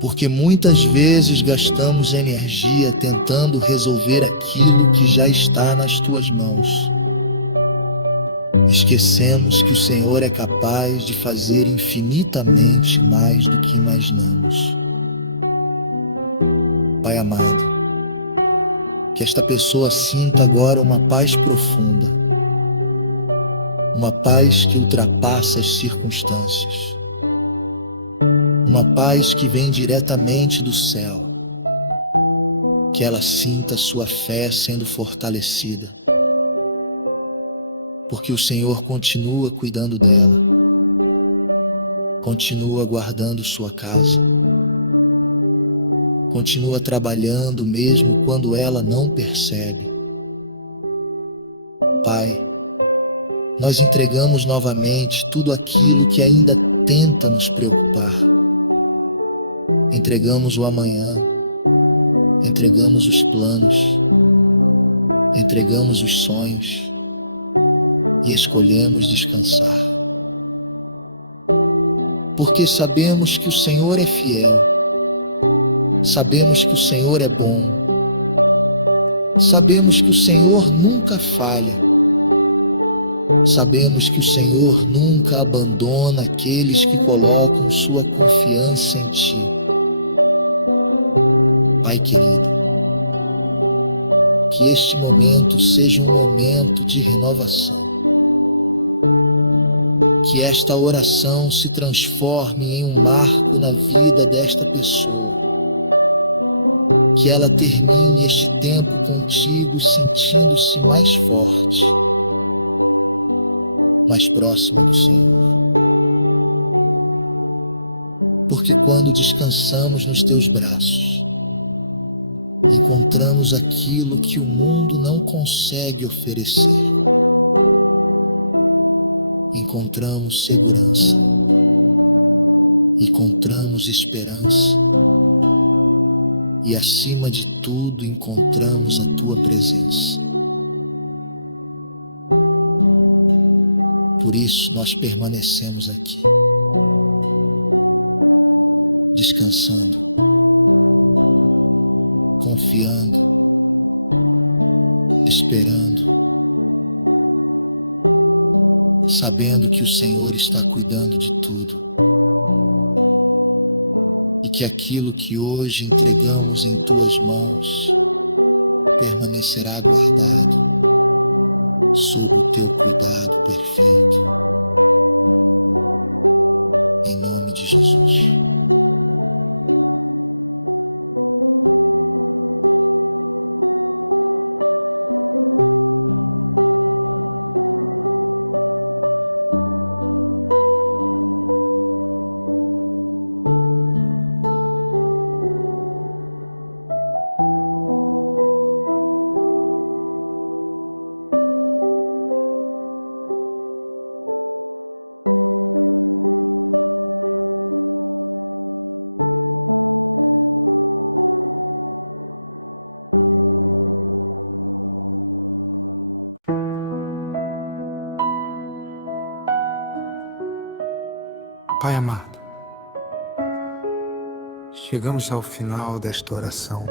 Porque muitas vezes gastamos energia tentando resolver aquilo que já está nas Tuas mãos. Esquecemos que o Senhor é capaz de fazer infinitamente mais do que imaginamos. Pai amado, que esta pessoa sinta agora uma paz profunda, uma paz que ultrapassa as circunstâncias, uma paz que vem diretamente do céu, que ela sinta sua fé sendo fortalecida, porque o Senhor continua cuidando dela, continua guardando sua casa, continua trabalhando mesmo quando ela não percebe. Pai, nós entregamos novamente tudo aquilo que ainda tenta nos preocupar. Entregamos o amanhã, entregamos os planos, entregamos os sonhos e escolhemos descansar. Porque sabemos que o Senhor é fiel, sabemos que o Senhor é bom, sabemos que o Senhor nunca falha, sabemos que o Senhor nunca abandona aqueles que colocam sua confiança em Ti. Pai querido, que este momento seja um momento de renovação. Que esta oração se transforme em um marco na vida desta pessoa. Que ela termine este tempo contigo sentindo-se mais forte, mais próxima do Senhor. Porque quando descansamos nos Teus braços, encontramos aquilo que o mundo não consegue oferecer. Encontramos segurança, encontramos esperança e, acima de tudo, encontramos a Tua presença. Por isso nós permanecemos aqui, descansando, confiando, esperando, sabendo que o Senhor está cuidando de tudo e que aquilo que hoje entregamos em Tuas mãos permanecerá guardado sob o Teu cuidado perfeito. Em nome de Jesus. Pai amado, chegamos ao final desta oração.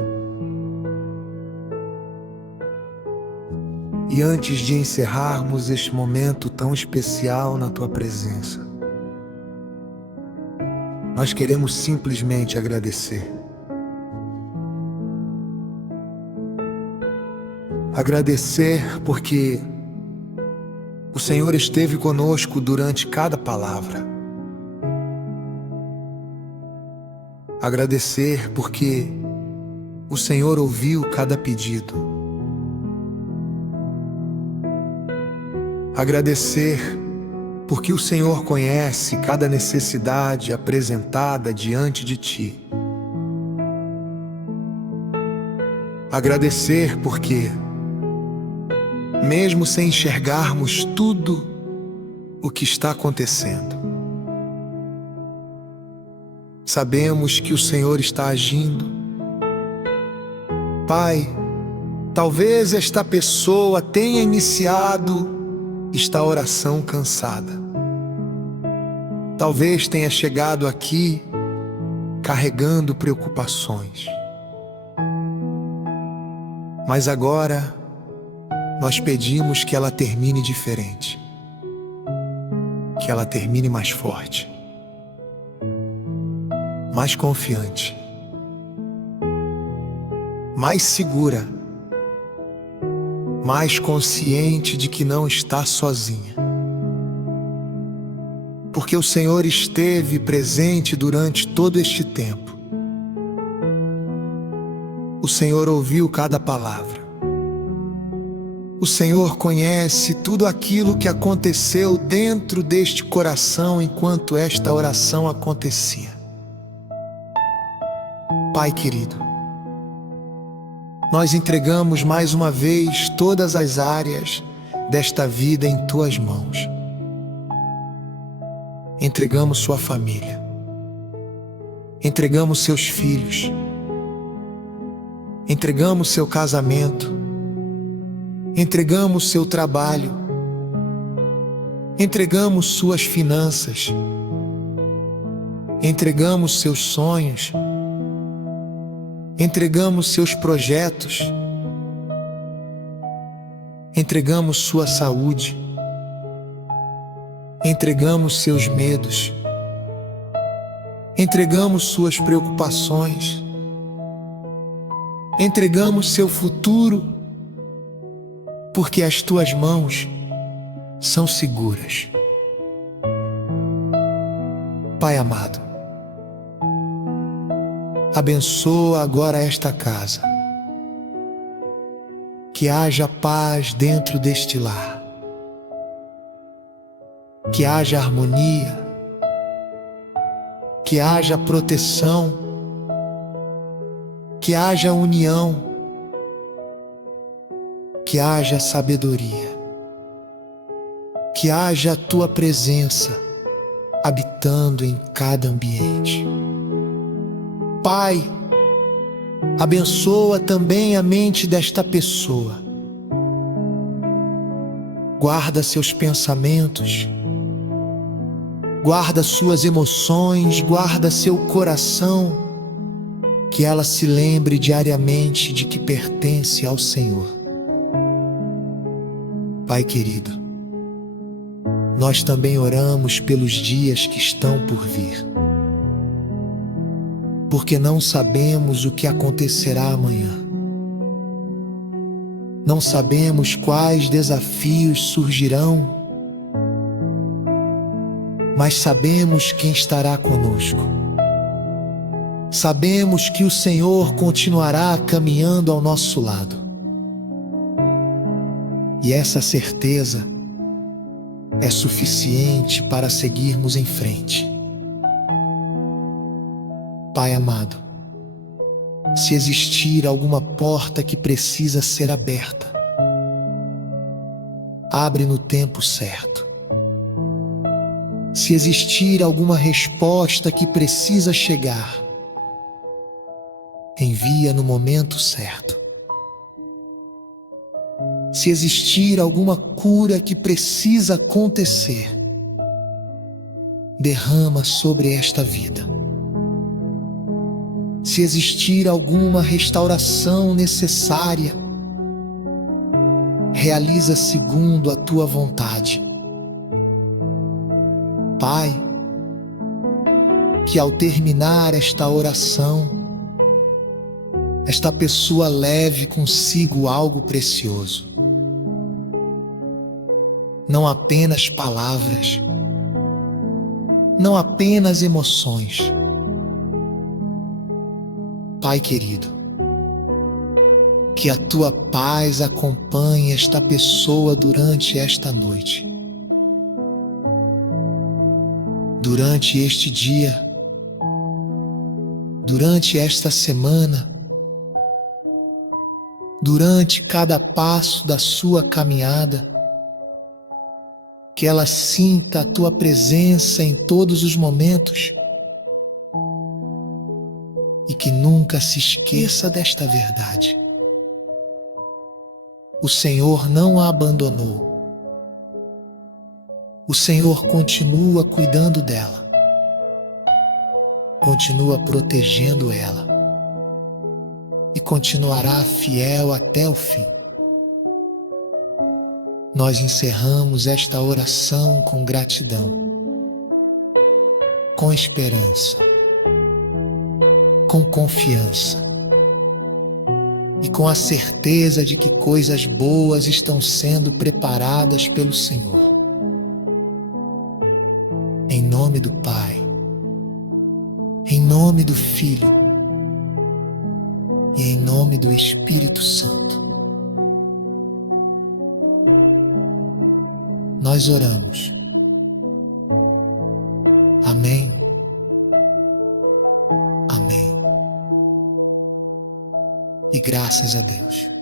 E antes de encerrarmos este momento tão especial na Tua presença, nós queremos simplesmente agradecer. Agradecer porque o Senhor esteve conosco durante cada palavra. Agradecer porque o Senhor ouviu cada pedido. Agradecer porque o Senhor conhece cada necessidade apresentada diante de ti. Agradecer porque, mesmo sem enxergarmos tudo o que está acontecendo, sabemos que o Senhor está agindo. Pai, talvez esta pessoa tenha iniciado esta oração cansada. Talvez tenha chegado aqui carregando preocupações. Mas agora nós pedimos que ela termine diferente, que ela termine mais forte, mais confiante, mais segura, mais consciente de que não está sozinha. Porque o Senhor esteve presente durante todo este tempo. O Senhor ouviu cada palavra. O Senhor conhece tudo aquilo que aconteceu dentro deste coração enquanto esta oração acontecia. Pai querido, nós entregamos mais uma vez todas as áreas desta vida em tuas mãos. Entregamos sua família, entregamos seus filhos, entregamos seu casamento, entregamos seu trabalho, entregamos suas finanças, entregamos seus sonhos, entregamos seus projetos, entregamos sua saúde, entregamos seus medos, entregamos suas preocupações, entregamos seu futuro, porque as tuas mãos são seguras. Pai amado, abençoa agora esta casa, que haja paz dentro deste lar, que haja harmonia, que haja proteção, que haja união, que haja sabedoria, que haja a tua presença habitando em cada ambiente. Pai, abençoa também a mente desta pessoa. Guarda seus pensamentos, guarda suas emoções, guarda seu coração, que ela se lembre diariamente de que pertence ao Senhor. Pai querido, nós também oramos pelos dias que estão por vir, porque não sabemos o que acontecerá amanhã. Não sabemos quais desafios surgirão, mas sabemos quem estará conosco. Sabemos que o Senhor continuará caminhando ao nosso lado. E essa certeza é suficiente para seguirmos em frente. Pai amado, se existir alguma porta que precisa ser aberta, abre no tempo certo. Se existir alguma resposta que precisa chegar, envia no momento certo. Se existir alguma cura que precisa acontecer, derrama sobre esta vida. Se existir alguma restauração necessária, realiza segundo a tua vontade. Pai, que ao terminar esta oração, esta pessoa leve consigo algo precioso. Não apenas palavras, não apenas emoções. Pai querido, que a tua paz acompanhe esta pessoa durante esta noite. durante este dia, durante esta semana, durante cada passo da sua caminhada, que ela sinta a tua presença em todos os momentos e que nunca se esqueça desta verdade. O Senhor não a abandonou. O Senhor continua cuidando dela, continua protegendo ela e continuará fiel até o fim. Nós encerramos esta oração com gratidão, com esperança, com confiança e com a certeza de que coisas boas estão sendo preparadas pelo Senhor. Em nome do Pai, em nome do Filho e em nome do Espírito Santo, nós oramos. Amém. Amém. E graças a Deus.